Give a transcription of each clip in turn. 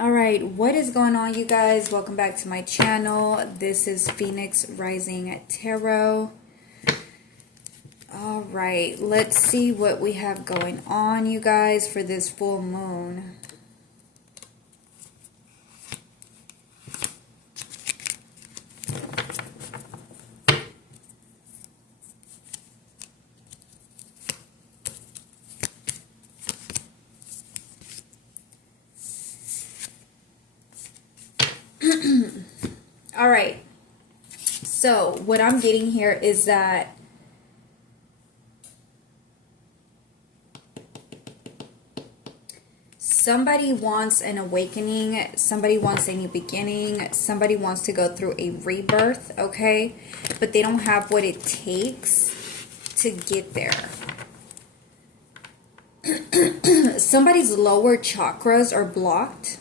All right, what is going on, you guys? Welcome back to my channel. This is Phoenix Rising Tarot. All right, let's see what we have going on, you guys, for this full moon. All right, so what I'm getting here is that somebody wants an awakening, somebody wants a new beginning, somebody wants to go through a rebirth, okay? But they don't have what it takes to get there. Somebody's lower chakras are blocked.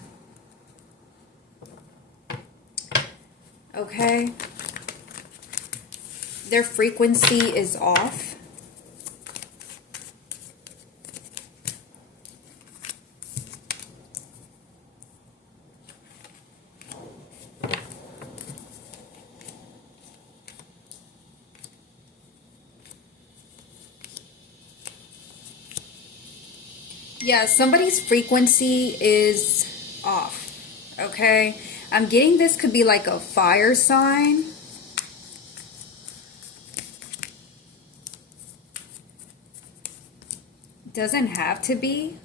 Okay? Their frequency is off. Yeah, somebody's frequency is off, okay? I'm getting this could be like a fire sign. Doesn't have to be.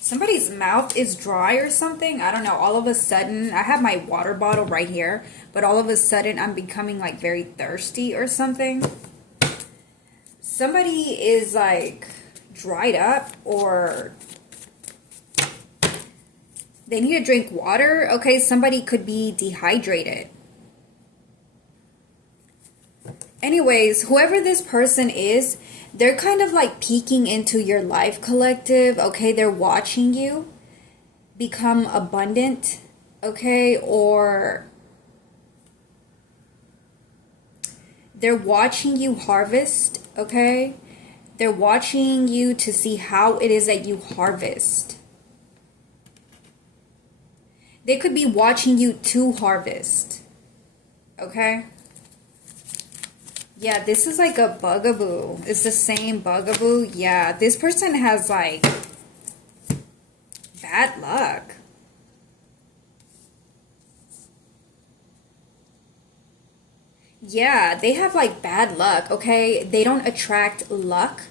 Somebody's mouth is dry or something. I don't know. All of a sudden, I have my water bottle right here, but all of a sudden I'm becoming like very thirsty or something. Somebody is like dried up or they need to drink water. Okay, somebody could be dehydrated. Anyways, whoever this person is, they're kind of like peeking into your life, collective, okay? They're watching you become abundant, okay? Or they're watching you harvest, okay? They're watching you to see how it is that you harvest. They could be watching you to harvest, okay? Yeah, this is like a bugaboo. It's the same bugaboo. Yeah, this person has like bad luck. Yeah, they have like bad luck, okay? They don't attract luck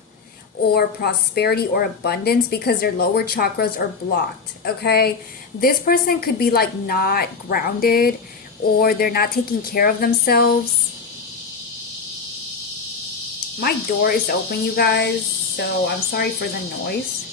or prosperity or abundance because their lower chakras are blocked, okay? This person could be like not grounded or they're not taking care of themselves. My door is open, you guys, so I'm sorry for the noise.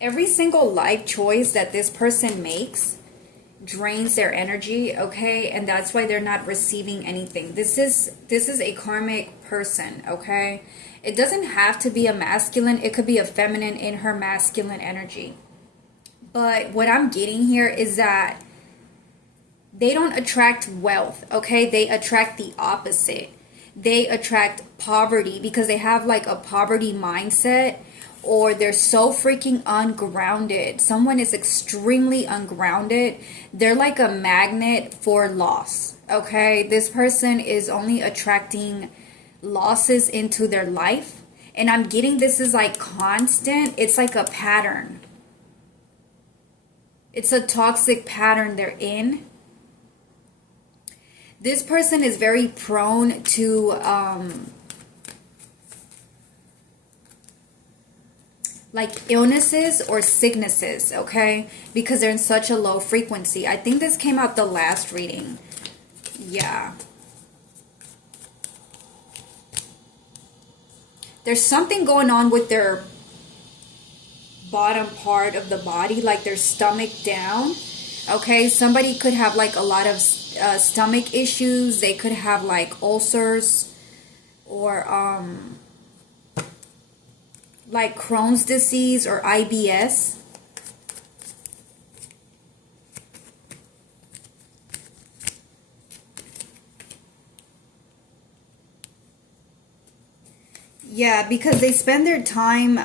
Every single life choice that this person makes drains their energy, okay? And that's why they're not receiving anything. This is a karmic person, okay? It doesn't have to be a masculine. It could be a feminine in her masculine energy. But what I'm getting here is that they don't attract wealth, okay? They attract the opposite. They attract poverty because they have like a poverty mindset, or they're so freaking ungrounded. Someone is extremely ungrounded. They're like a magnet for loss, okay? This person is only attracting losses into their life. And I'm getting this is like constant. It's like a pattern. It's a toxic pattern they're in. This person is very prone to like illnesses or sicknesses, okay? Because they're in such a low frequency. I think this came out the last reading. Yeah. There's something going on with their bottom part of the body, like their stomach down. Okay, somebody could have like a lot of stomach issues. They could have like ulcers or like Crohn's disease or IBS. Yeah, because they spend their time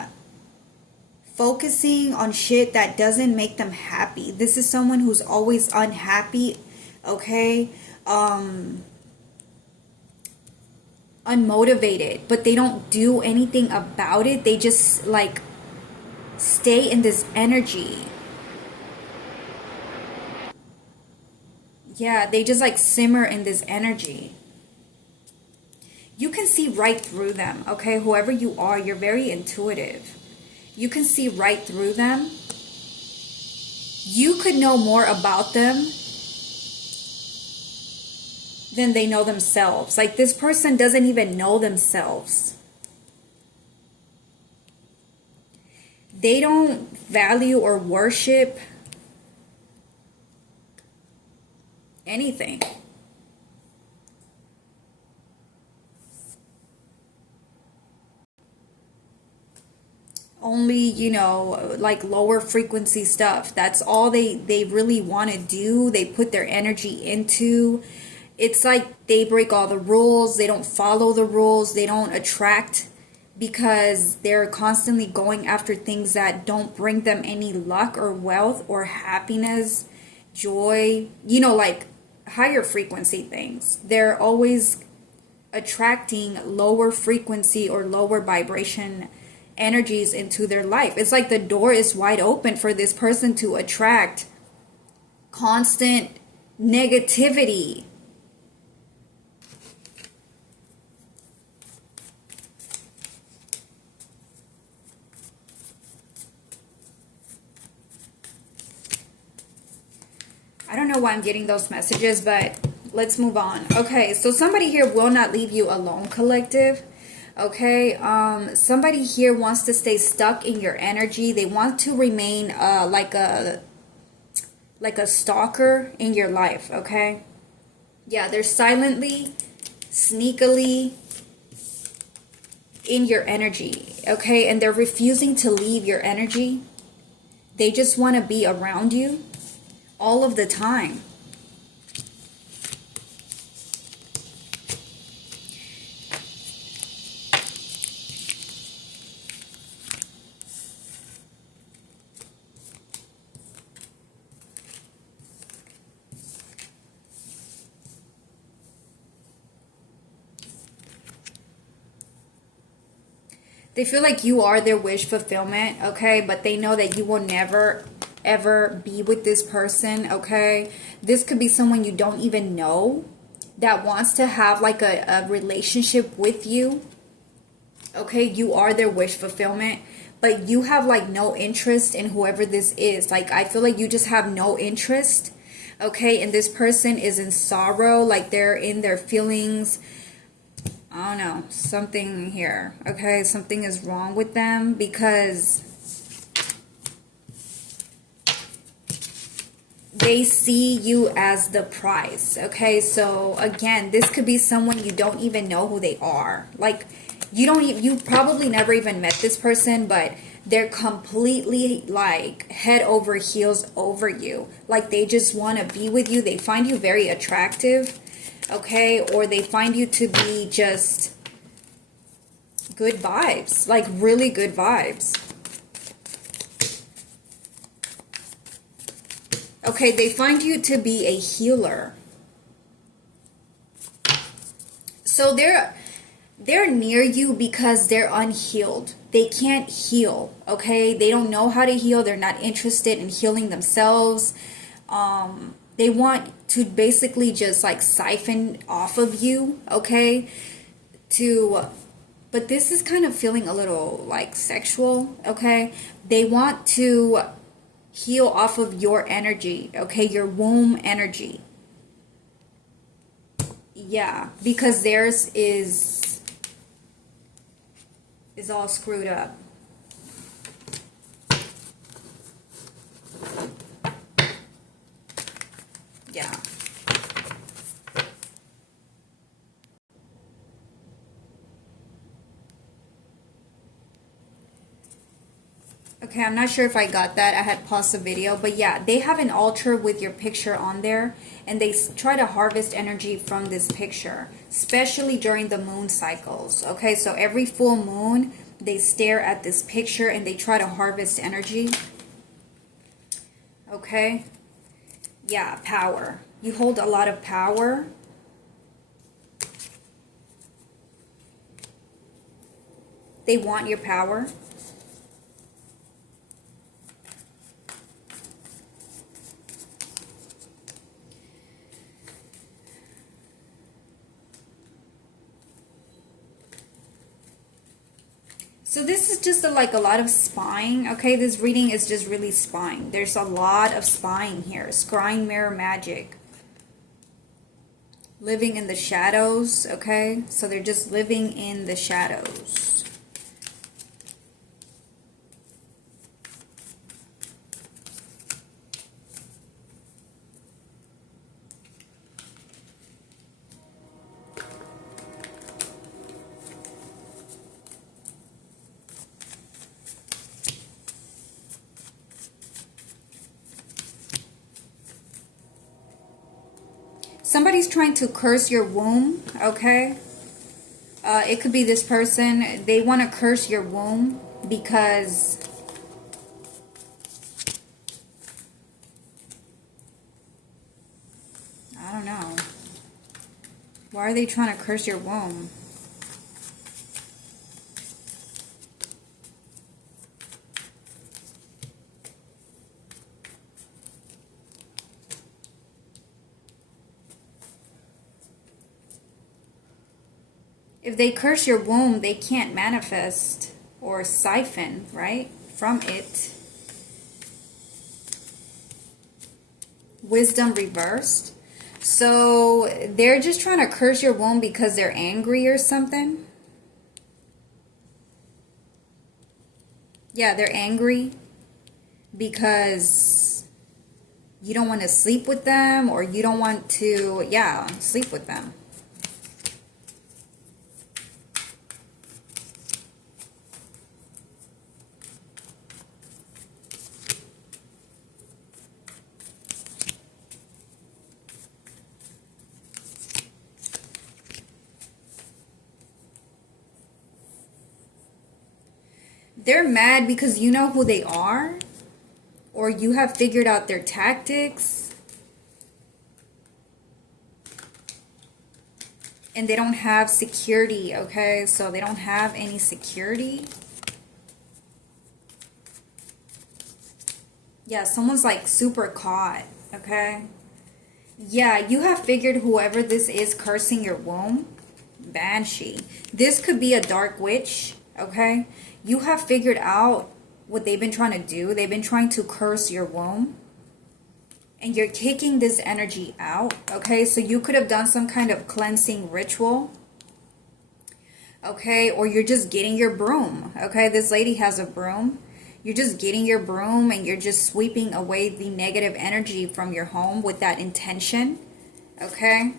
focusing on shit that doesn't make them happy. This is someone who's always unhappy, okay? Unmotivated, but they don't do anything about it. They just like stay in this energy. Yeah, they just like simmer in this energy. You can see right through them, okay? Whoever you are, you're very intuitive. You can see right through them. You could know more about them than they know themselves. Like this person doesn't even know themselves. They don't value or worship anything. Only, you know, like lower frequency stuff. That's all they really want to do. They put their energy into. It's like they break all the rules. They don't follow the rules. They don't attract because they're constantly going after things that don't bring them any luck or wealth or happiness, joy, you know, like higher frequency things. They're always attracting lower frequency or lower vibration energies into their life. It's like the door is wide open for this person to attract constant negativity. I don't know why I'm getting those messages, but let's move on. Okay, so somebody here will not leave you alone, collective. Okay, somebody here wants to stay stuck in your energy. They want to remain like a stalker in your life, okay? Yeah, they're silently, sneakily in your energy, okay? And they're refusing to leave your energy. They just want to be around you all of the time. They feel like you are their wish fulfillment, okay? But they know that you will never, ever be with this person, okay? This could be someone you don't even know that wants to have like a relationship with you, okay? You are their wish fulfillment, but you have like no interest in whoever this is. Like, I feel like you just have no interest, okay? And this person is in sorrow, like they're in their feelings. I don't know, something here, okay? Something is wrong with them because they see you as the prize, okay? So again, this could be someone you don't even know who they are. Like you probably never even met this person, but they're completely like head over heels over you. Like they just want to be with you. They find you very attractive. Okay, or they find you to be just good vibes, like really good vibes. Okay, they find you to be a healer. So they're near you because they're unhealed. They can't heal, okay? They don't know how to heal. They're not interested in healing themselves. They want to basically just like siphon off of you, okay? But this is kind of feeling a little like sexual, okay? They want to heal off of your energy, okay? Your womb energy. Yeah, because theirs is is all screwed up. Yeah. Okay, I'm not sure if I got that. I had paused the video. But yeah, they have an altar with your picture on there. And they try to harvest energy from this picture. Especially during the moon cycles. Okay, so every full moon, they stare at this picture and they try to harvest energy. Okay. Yeah, power. You hold a lot of power. They want your power. So this is just like a lot of spying, okay? This reading is just really spying. There's a lot of spying here. Scrying mirror magic. Living in the shadows, okay? So they're just living in the shadows. Somebody's trying to curse your womb, okay? It could be this person. They want to curse your womb because I don't know. Why are they trying to curse your womb? If they curse your womb, they can't manifest or siphon, right, from it. Wisdom reversed. So they're just trying to curse your womb because they're angry or something. Yeah, they're angry because you don't want to sleep with them or you don't want to, yeah, sleep with them. They're mad because you know who they are, or you have figured out their tactics, and they don't have security, okay? So they don't have any security. Yeah, someone's like super caught, okay? Yeah, you have figured whoever this is cursing your womb, Banshee. This could be a dark witch, okay? You have figured out what they've been trying to do. They've been trying to curse your womb. And you're taking this energy out, okay? So you could have done some kind of cleansing ritual, okay? Or you're just getting your broom, okay? This lady has a broom. You're just getting your broom and you're just sweeping away the negative energy from your home with that intention, okay?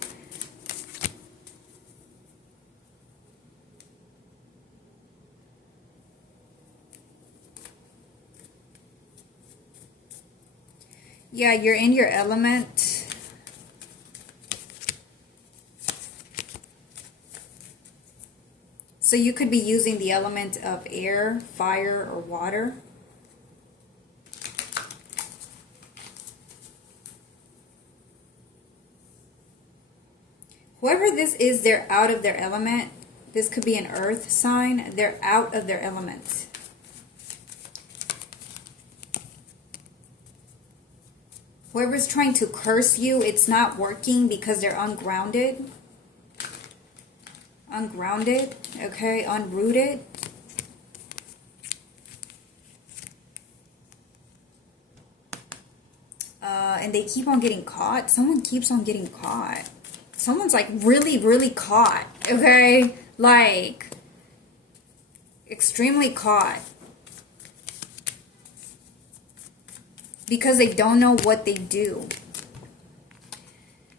Yeah, you're in your element. So you could be using the element of air, fire, or water. Whoever this is, they're out of their element. This could be an earth sign. They're out of their element. Whoever's trying to curse you, it's not working because they're ungrounded. Ungrounded, okay, unrooted. And they keep on getting caught. Someone keeps on getting caught. Someone's like really, really caught, okay? Like, extremely caught. Because they don't know what they do.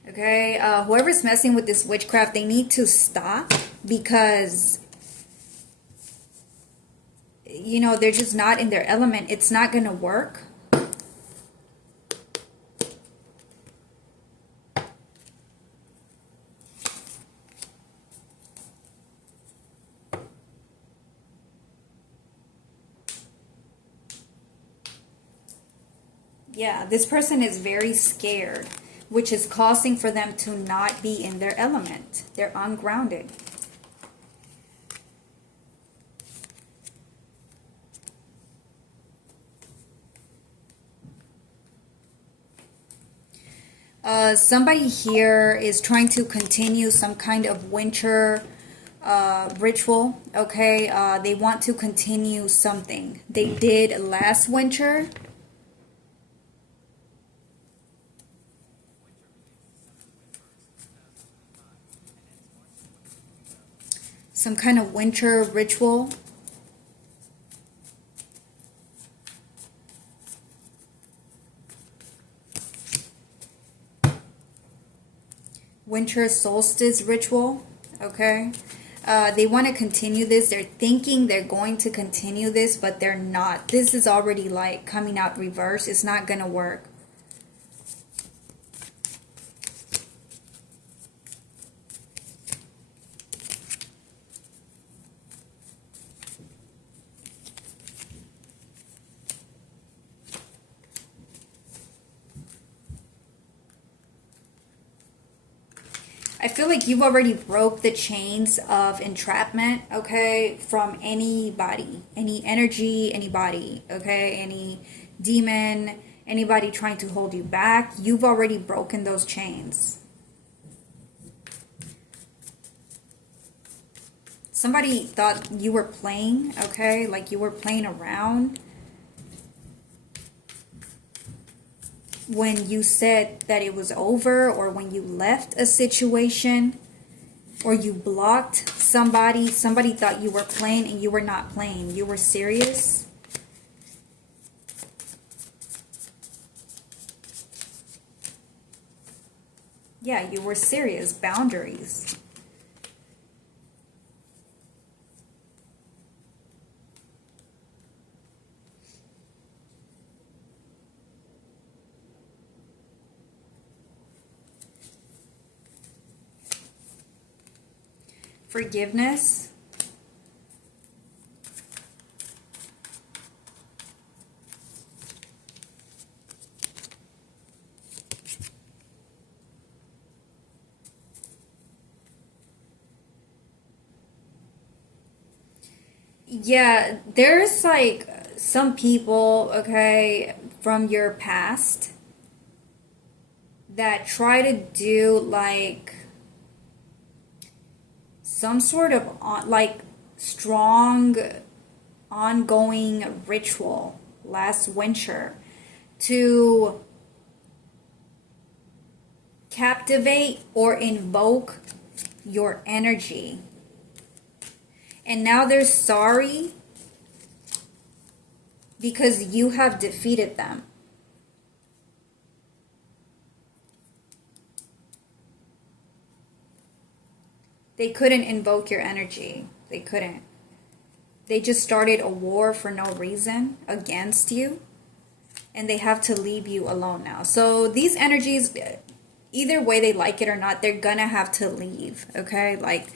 Okay, whoever's messing with this witchcraft, they need to stop, because, you know, they're just not in their element. It's not going to work. Yeah, this person is very scared, which is causing for them to not be in their element. They're ungrounded. Somebody here is trying to continue some kind of winter ritual. Okay, they want to continue something they did last winter. Some kind of winter ritual. Winter solstice ritual. Okay. They want to continue this. They're thinking they're going to continue this, but they're not. This is already like coming out reverse. It's not going to work. I feel like you've already broke the chains of entrapment, okay, from anybody, any energy, anybody, okay, any demon, anybody trying to hold you back. You've already broken those chains. Somebody thought you were playing, okay, like you were playing around when you said that it was over, or when you left a situation, or you blocked somebody. Somebody thought you were playing, and you were not playing. You were serious. Yeah, you were serious. Boundaries. Forgiveness. Yeah, there's like some people, okay, from your past that try to do like some sort of like strong ongoing ritual last winter to captivate or invoke your energy. And now they're sorry because you have defeated them. They couldn't invoke your energy. They couldn't. They just started a war for no reason against you. And they have to leave you alone now. So these energies, either way they like it or not, they're gonna have to leave. Okay? Like,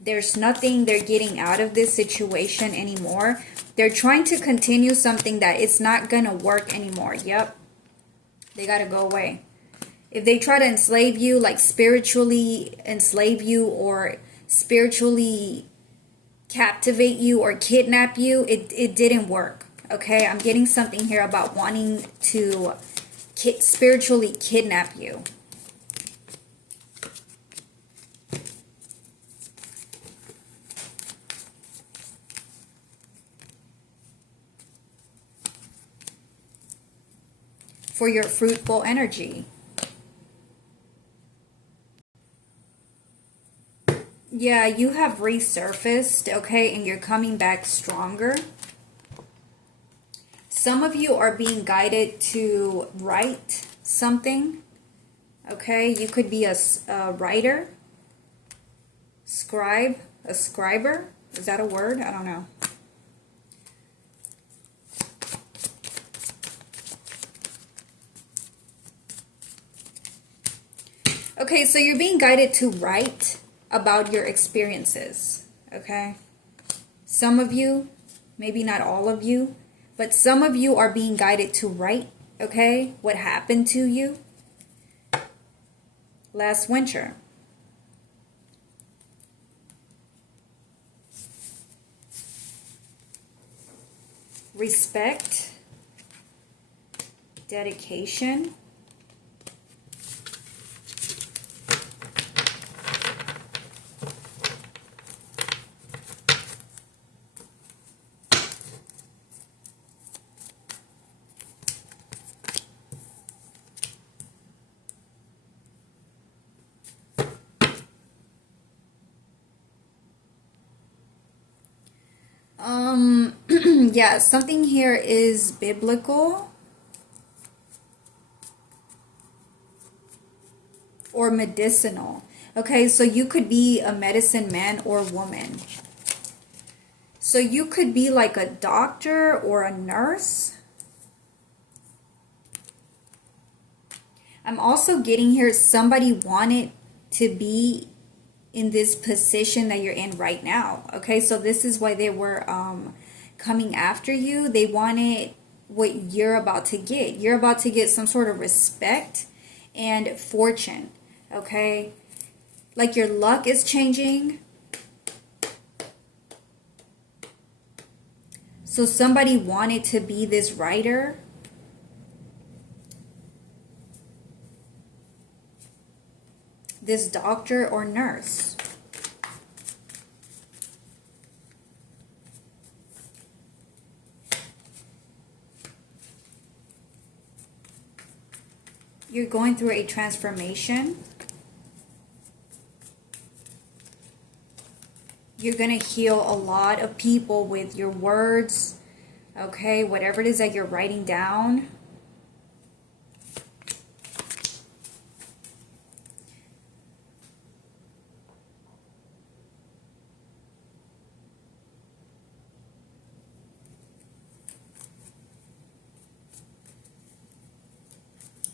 there's nothing they're getting out of this situation anymore. They're trying to continue something that it's not gonna work anymore. Yep. They gotta go away. If they try to enslave you, like spiritually enslave you or spiritually captivate you or kidnap you, it didn't work. Okay, I'm getting something here about wanting to spiritually kidnap you. For your fruitful energy. Yeah, you have resurfaced, okay, and you're coming back stronger. Some of you are being guided to write something, okay? You could be a writer, scribe, a scriber. Is that a word? I don't know. Okay, so you're being guided to write about your experiences, okay? Some of you, maybe not all of you, but some of you are being guided to write, okay, what happened to you last winter. Respect, dedication, yeah, something here is biblical or medicinal. Okay, so you could be a medicine man or woman. So you could be like a doctor or a nurse. I'm also getting here somebody wanted to be in this position that you're in right now. Okay, so this is why they were coming after you. They wanted what you're about to get. You're about to get some sort of respect and fortune. Okay, like your luck is changing. So somebody wanted to be this writer. This doctor or nurse. You're going through a transformation. You're going to heal a lot of people with your words. Okay, whatever it is that you're writing down.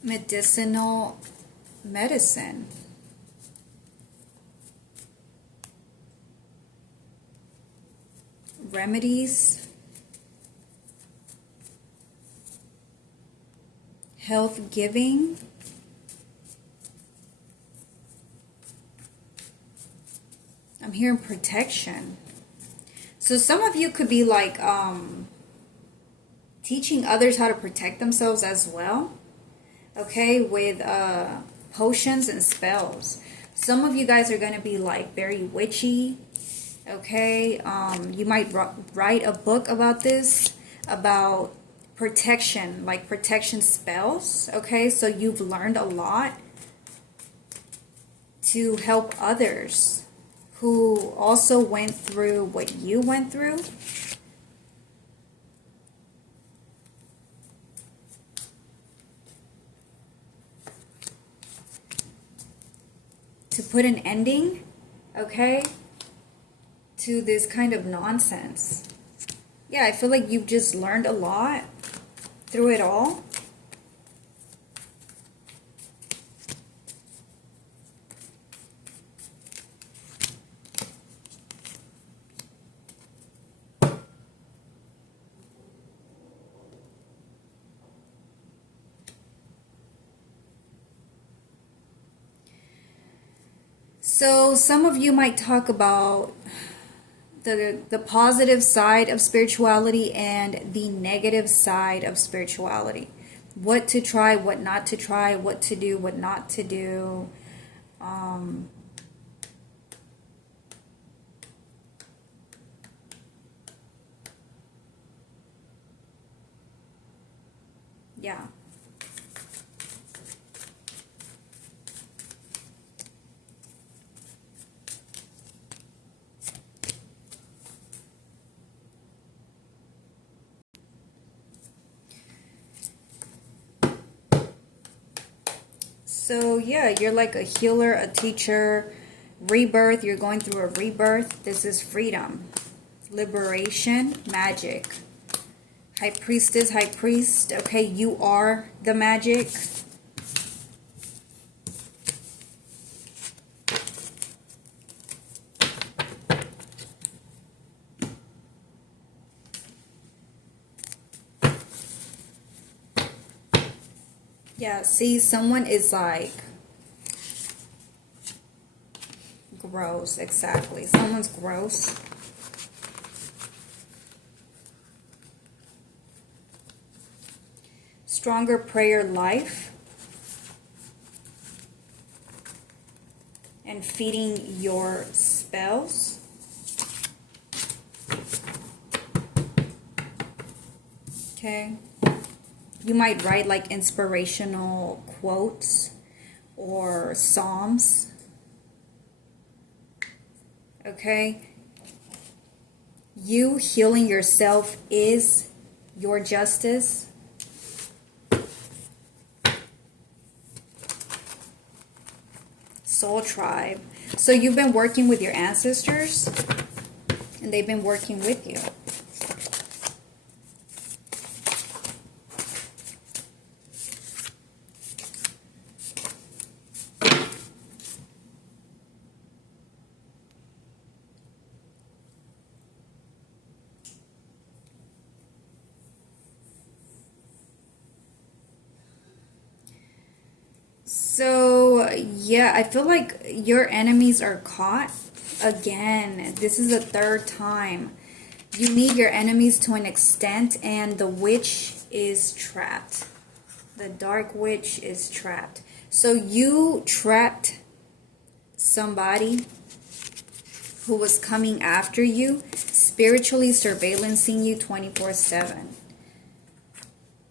Medicinal medicine. Remedies. Health giving. I'm hearing protection. So some of you could be like teaching others how to protect themselves as well. Okay, with potions and spells. Some of you guys are going to be like very witchy. Okay, you might write a book about this, about protection, like protection spells. Okay, so you've learned a lot to help others who also went through what you went through. To put an ending, okay, to this kind of nonsense. Yeah, I feel like you've just learned a lot through it all. So some of you might talk about the positive side of spirituality and the negative side of spirituality. What to try, what not to try, what to do, what not to do. Yeah. So yeah, you're like a healer, a teacher, rebirth. You're going through a rebirth. This is freedom, liberation, magic. High priestess, high priest. Okay, you are the magic. Yeah, see, someone is like gross. Exactly. Someone's gross. Stronger prayer life. And feeding your spells. Okay. You might write like inspirational quotes or psalms. Okay. You healing yourself is your justice. Soul tribe. So you've been working with your ancestors and they've been working with you. So, yeah, I feel like your enemies are caught again. This is the third time. You need your enemies to an extent, and the witch is trapped. The dark witch is trapped. So you trapped somebody who was coming after you, spiritually surveillancing you 24/7.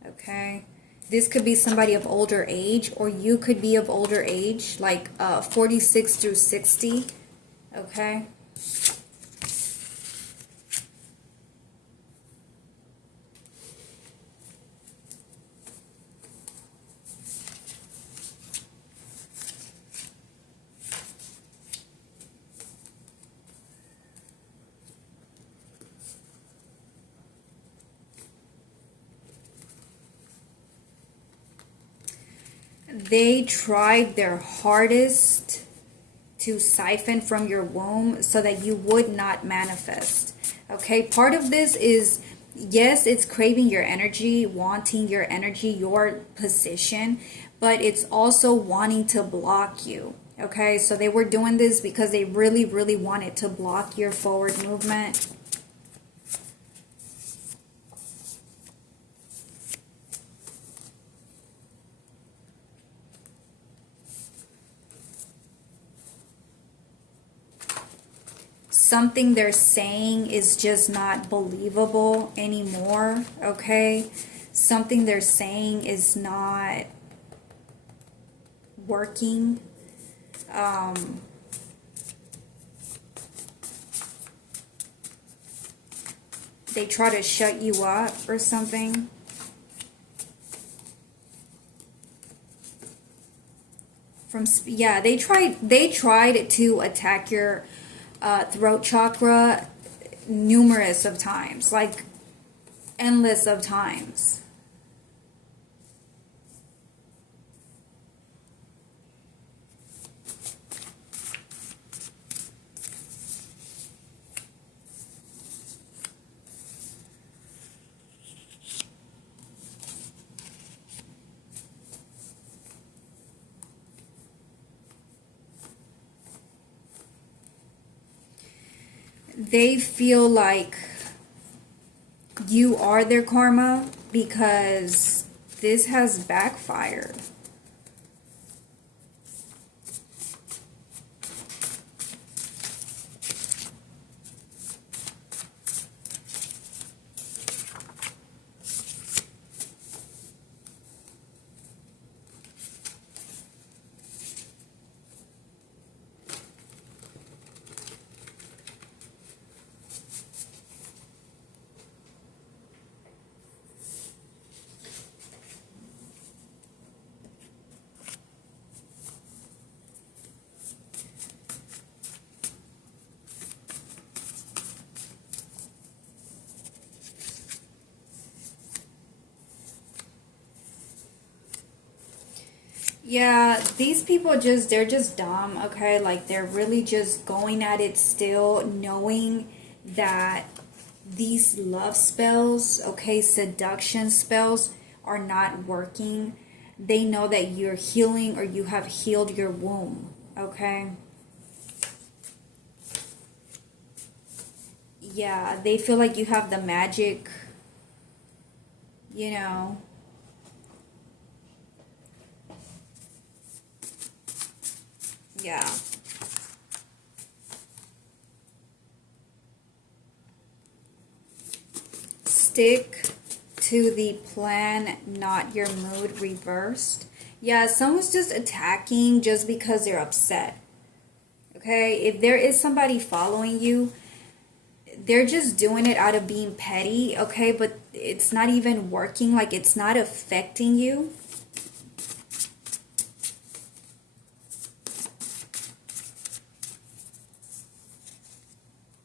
Okay? This could be somebody of older age, or you could be of older age, like 46 through 60. Okay? They tried their hardest to siphon from your womb so that you would not manifest. Okay, part of this is, yes, it's craving your energy, wanting your energy, your position, but it's also wanting to block you. Okay, so they were doing this because they really, really wanted to block your forward movement. Something they're saying is just not believable anymore, okay? Something they're saying is not working. They try to shut you up or something. Yeah, they tried to attack your throat chakra numerous of times, like endless of times. They feel like you are their karma because this has backfired. Yeah, these people just, they're just dumb, okay? Like, they're really just going at it still, knowing that these love spells, okay, seduction spells are not working. They know that you're healing or you have healed your womb, okay? Yeah, they feel like you have the magic, you know. Yeah. Stick to the plan, not your mood reversed. Yeah, someone's just attacking just because they're upset. Okay, if there is somebody following you, they're just doing it out of being petty, okay, but it's not even working, like it's not affecting you.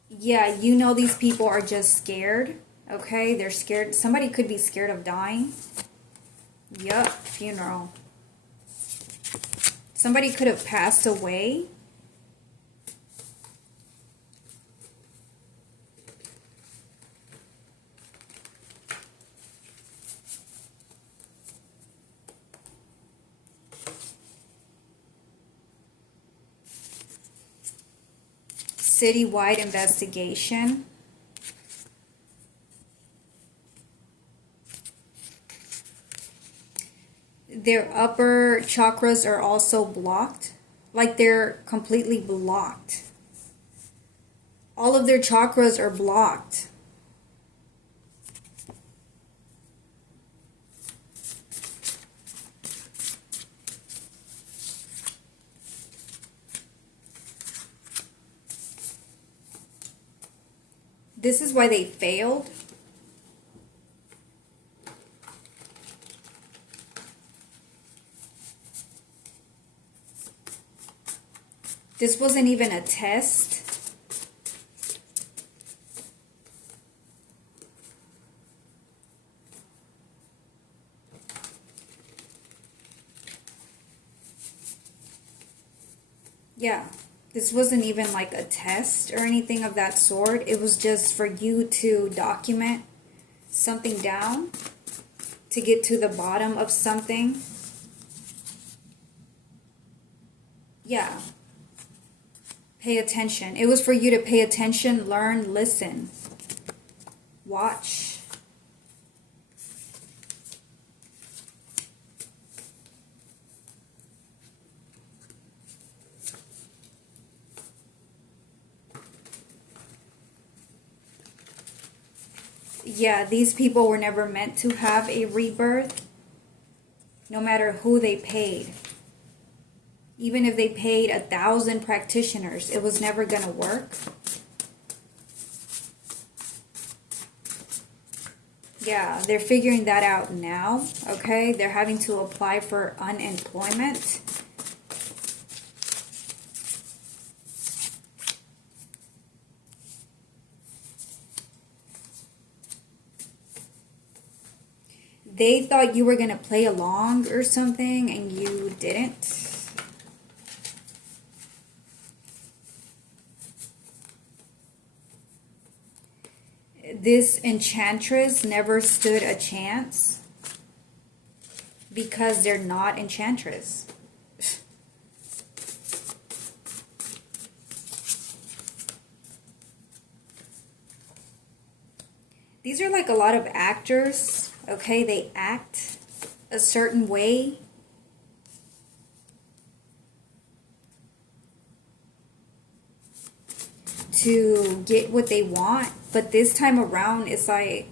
Yeah, you know these people are just scared, okay? They're scared. Somebody could be scared of dying. Yup, funeral. Somebody could have passed away. Citywide investigation. Their upper chakras are also blocked. Like they're completely blocked. All of their chakras are blocked. This is why they failed. This wasn't even a test. Yeah, this wasn't even like a test or anything of that sort. It was just for you to document something down, to get to the bottom of something. Yeah. Pay attention. It was for you to pay attention, learn, listen, watch. Yeah, these people were never meant to have a rebirth, no matter who they paid. Even if they paid 1,000 practitioners, it was never going to work. Yeah, they're figuring that out now, okay? They're having to apply for unemployment. They thought you were going to play along or something, and you didn't. This enchantress never stood a chance because they're not enchantress. These are like a lot of actors, okay? They act a certain way. To get what they want, but this time around it's like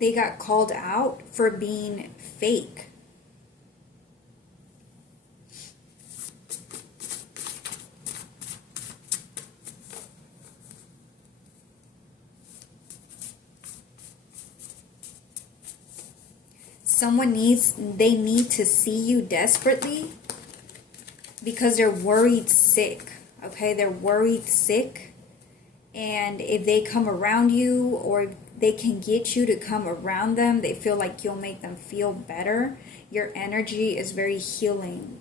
they got called out for being fake. They need to see you desperately because they're worried sick, okay? They're worried sick, and if they come around you or they can get you to come around them. They feel like you'll make them feel better. Your energy is very healing.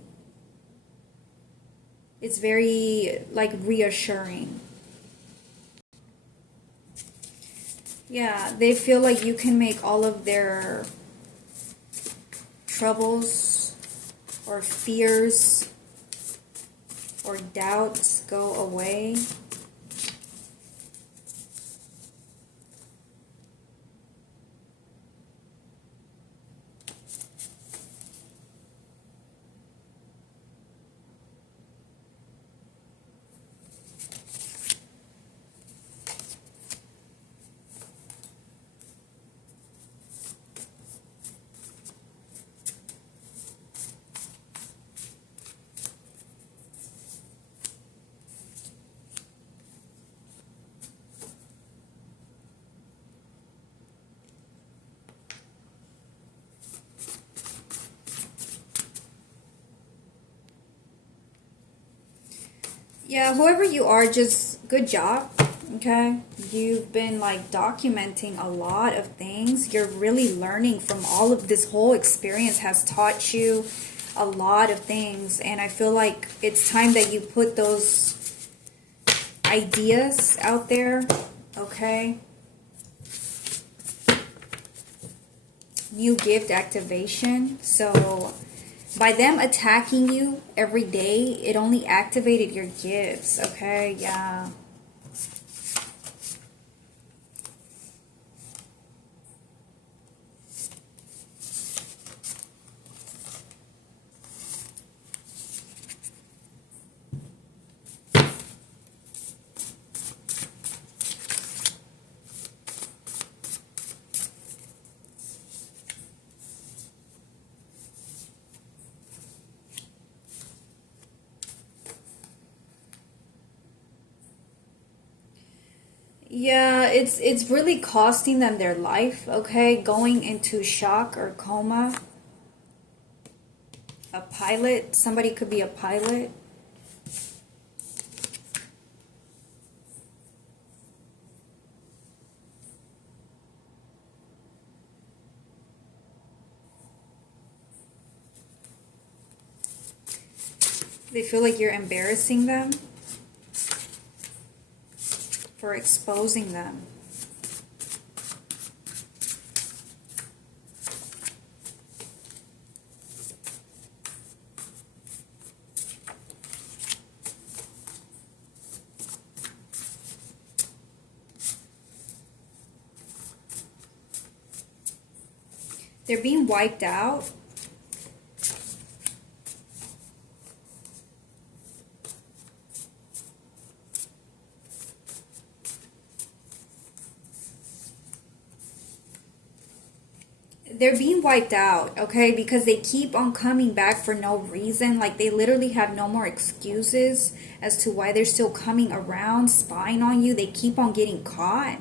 It's very like reassuring. Yeah, they feel like you can make all of their troubles or fears or doubts go away. Yeah, whoever you are, just good job, okay? You've been like documenting a lot of things. You're really learning from all of this. Whole experience has taught you a lot of things, and I feel like it's time that you put those ideas out there, okay? New gift activation. So by them attacking you every day, it only activated your gifts, okay? Yeah. Yeah, it's really costing them their life, okay? Going into shock or coma. A pilot, somebody could be a pilot. They feel like you're embarrassing them for exposing them. They're being wiped out. They're being wiped out, okay, because they keep on coming back for no reason. Like, they literally have no more excuses as to why they're still coming around, spying on you. They keep on getting caught.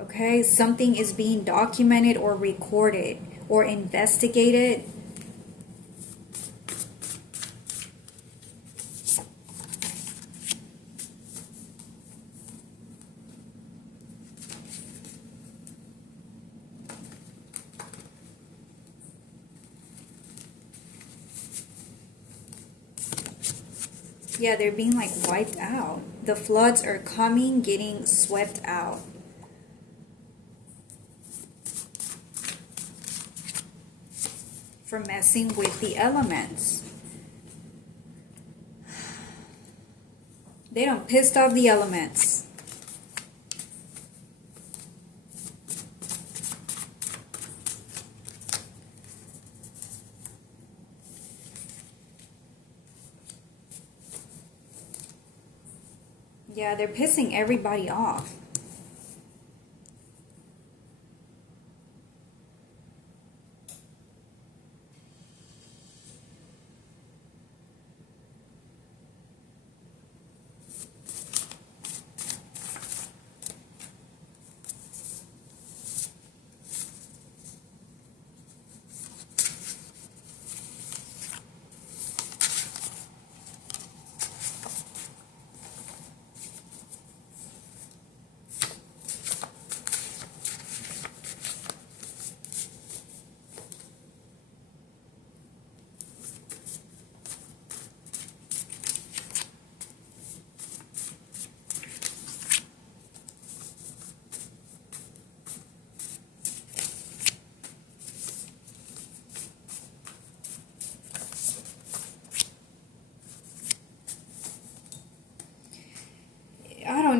Okay, something is being documented or recorded or investigated. Yeah, they're being like wiped out. The floods are coming, getting swept out. For messing with the elements. They done pissed off the elements. Yeah, they're pissing everybody off.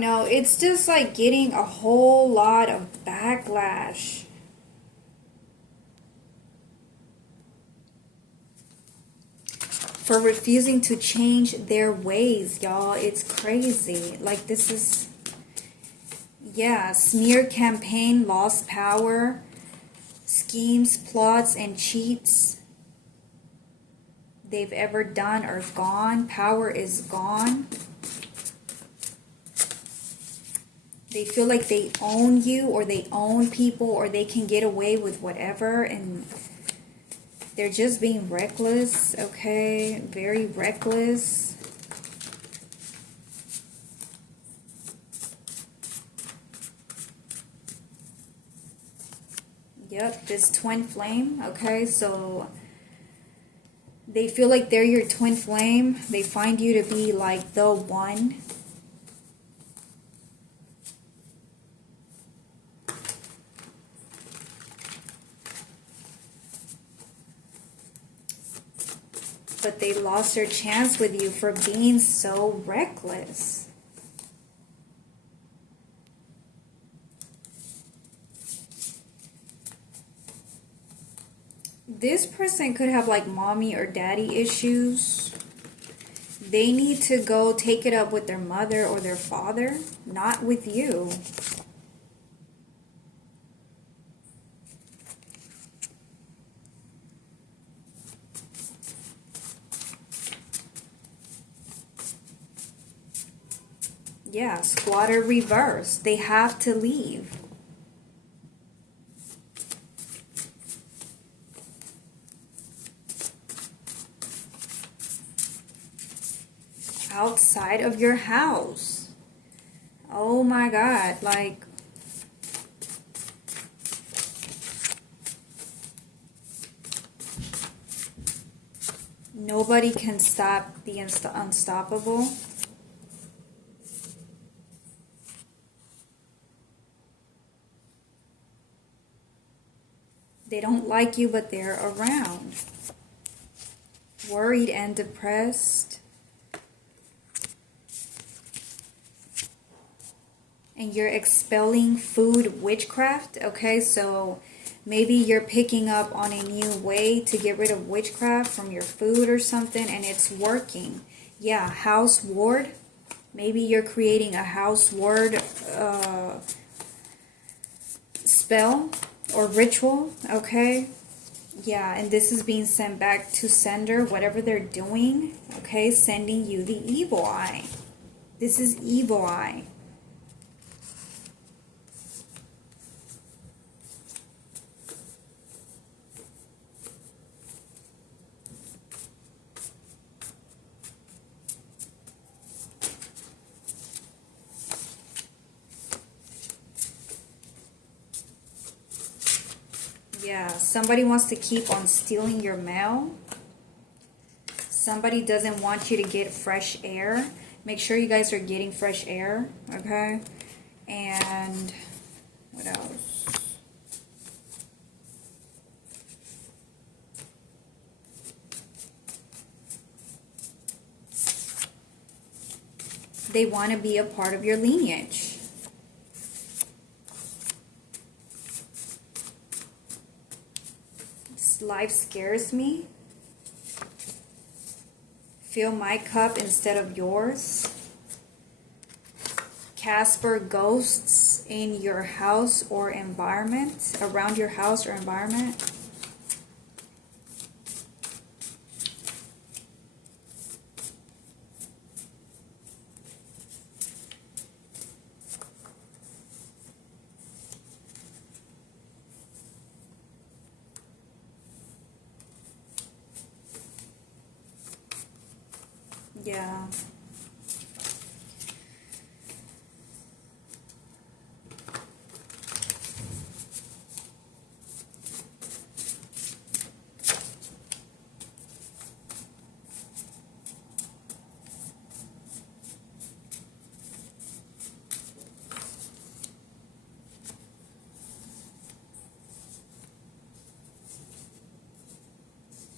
don't know. It's just like getting a whole lot of backlash. For refusing to change their ways, y'all. It's crazy. Like, this is, yeah, smear campaign, lost power, schemes, plots, and cheats they've ever done are gone. Power is gone. They feel like they own you, or they own people, or they can get away with whatever, and they're just being reckless, okay? Very reckless. Yep, this twin flame, okay? So they feel like they're your twin flame. They find you to be like the one. But they lost their chance with you for being so reckless. This person could have like mommy or daddy issues. They need to go take it up with their mother or their father, not with you. Yeah, squatter reverse. They have to leave. Outside of your house. Oh my God, like, nobody can stop the unstoppable. They don't like you, but they're around. Worried and depressed. And you're expelling food witchcraft, okay? So maybe you're picking up on a new way to get rid of witchcraft from your food or something, and it's working. Yeah, house ward. Maybe you're creating a house ward spell or ritual, okay? Yeah, and this is being sent back to sender, whatever they're doing, okay? Sending you the evil eye. This is evil eye. Yeah, somebody wants to keep on stealing your mail. Somebody doesn't want you to get fresh air. Make sure you guys are getting fresh air, okay? And what else? They want to be a part of your lineage. Life scares me. Fill my cup instead of yours. Casper ghosts in your house or environment, around your house or environment. Yeah.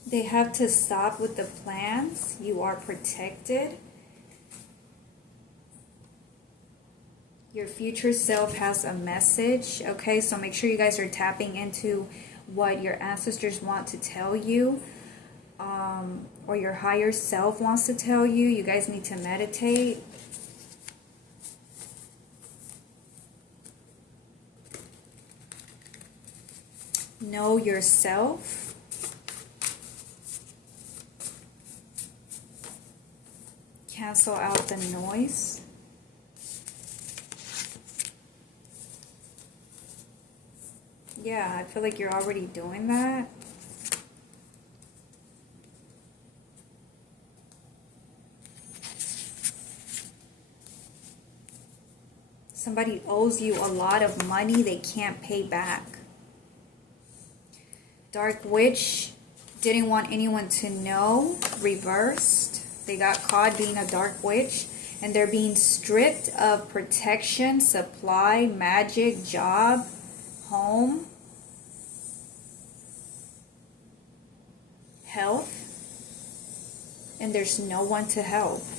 They have to stop with the plans. You are protected. Your future self has a message, okay? So make sure you guys are tapping into what your ancestors want to tell you, or your higher self wants to tell you. You guys need to meditate. Know yourself. Cancel out the noise. Yeah, I feel like you're already doing that. Somebody owes you a lot of money they can't pay back. Dark Witch didn't want anyone to know. Reversed. They got caught being a Dark Witch. And they're being stripped of protection, supply, magic, job, home, health. And there's no one to help.